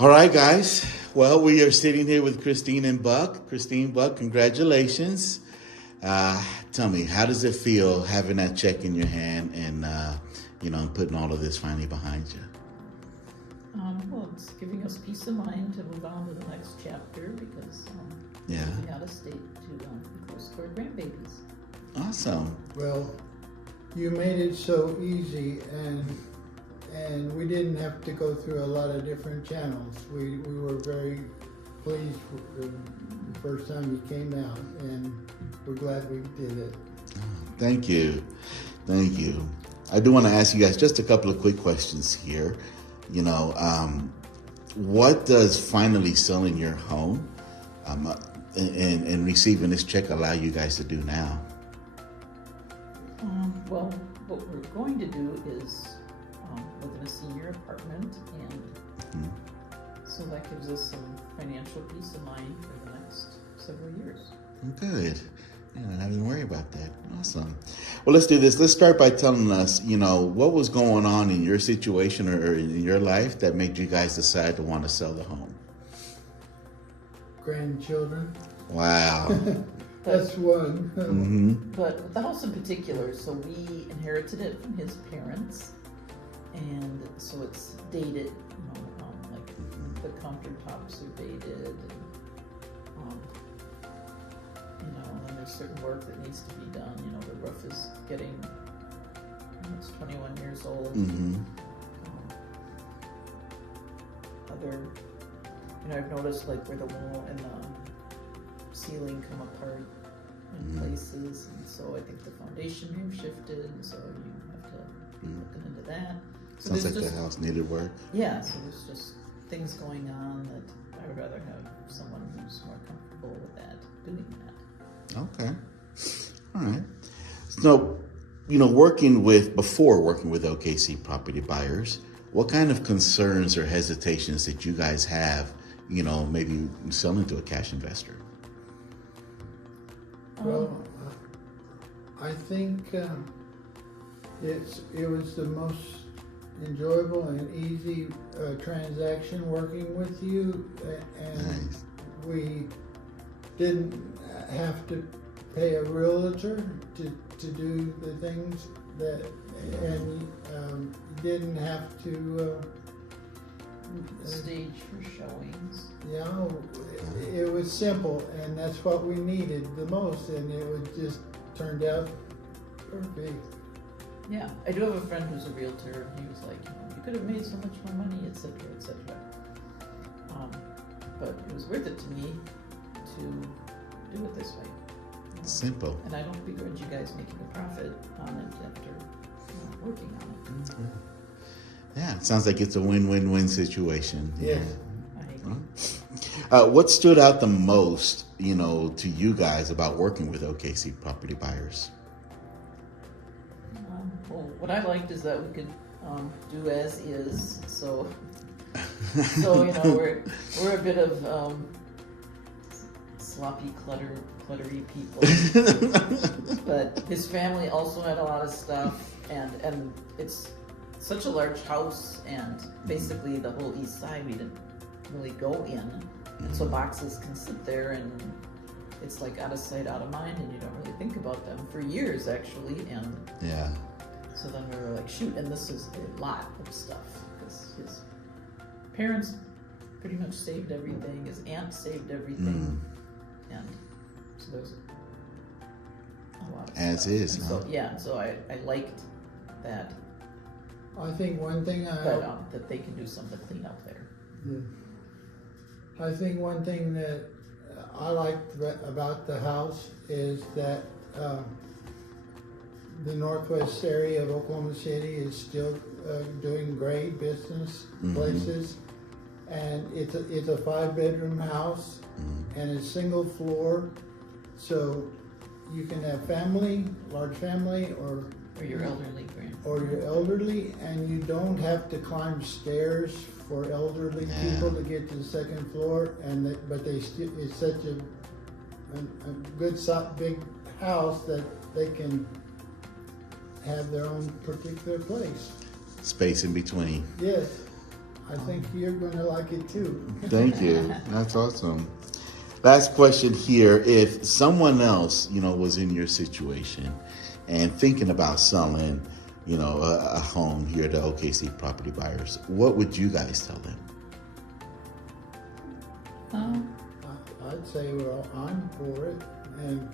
All right, guys. Well, we are sitting here with Kristine and Buck. Kristine, Buck, congratulations. Tell me, how does it feel having that check in your hand and, putting all of this finally behind you? Well, it's giving us peace of mind to move on to the next chapter because we're moving out of state to be close to our grandbabies. Awesome. Well, you made it so easy, and we didn't have to go through a lot of different channels. We were very pleased with the first time you came out, and we're glad we did it. Thank you. Thank you. I do want to ask you guys just a couple of quick questions here. What does finally selling your home and receiving this check allow you guys to do now? Well, what we're going to do is live in a senior apartment, and so that gives us some financial peace of mind for the next several years. Good. Yeah, not having to worry about that. Awesome. Well, let's do this. Let's start by telling us, what was going on in your situation or in your life that made you guys decide to want to sell the home? Grandchildren. Wow. That's one. But with the house in particular, so we inherited it from his parents, and so it's dated, the countertops are dated, and there's certain work that needs to be done. The roof is getting, it's 21 years old. I've noticed like where the wall and the ceiling come apart in places, and so I think the foundation may have shifted, and so you have to be looking into that. So Sounds like the house needed work. Yeah, so there's just things going on that I would rather have someone who's more comfortable with that, doing that. Okay. All right. So, working with OKC Property Buyers, what kind of concerns or hesitations that you guys have, maybe selling to a cash investor? Well, I think it was the most enjoyable and easy transaction working with you, and Nice. we didn't have to pay a realtor to do the things that, and you didn't have to Stage for showings. it was simple, and that's what we needed the most, and it just turned out perfect. Yeah, I do have a friend who's a realtor, and he was like, you could have made so much more money, etc., etc. But it was worth it to me to do it this way. Simple. And I don't begrudge you guys making a profit on it after working on it. Yeah, it sounds like it's a win-win-win situation. Yes. What stood out the most, to you guys about working with OKC Property Buyers? Well, what I liked is that we could do as is. So we're a bit of sloppy, cluttery people. But his family also had a lot of stuff, and it's such a large house, and basically the whole east side we didn't really go in, and so boxes can sit there, and it's like out of sight, out of mind, and you don't really think about them for years actually. And so then we were like, shoot, and this is a lot of stuff because his parents pretty much saved everything, his aunt saved everything, and so there's a lot of As stuff. is, And huh? so I liked that. I think one thing That they can do something to clean up there. I think one thing that I liked about the house is that the northwest area of Oklahoma City is still doing great business places, and it's a 5-bedroom house, and it's single floor, so you can have large family, or your elderly grandparents. Or you're elderly, and you don't have to climb stairs for elderly people to get to the second floor. But it's such a good big house that they can have their own particular place. Space in between. Yes, I think you're going to like it too. Thank you. That's awesome. Last question here. If someone else, was in your situation and thinking about selling, a home here to OKC Property Buyers, what would you guys tell them? I'd say, well, I'm for it, and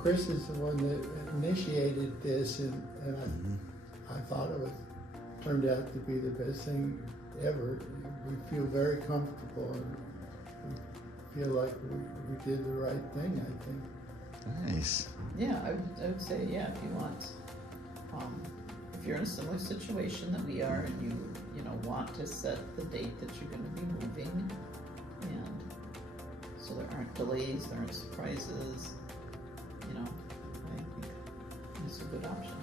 Chris is the one that initiated this, and I thought it turned out to be the best thing ever. We feel very comfortable, and we feel like we did the right thing, I think. Nice. Yeah, I would say, yeah, if you want, if you're in a similar situation that we are, and you want to set the date that you're going to be moving, and so there aren't delays, there aren't surprises, I think it's a good option.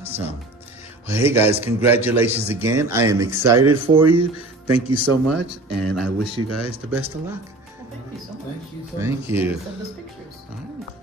Awesome. Well, hey guys, congratulations again. I am excited for you. Thank you so much, and I wish you guys the best of luck. Well, thank you so much. Thank you so much. Thank you. Send us pictures. All right.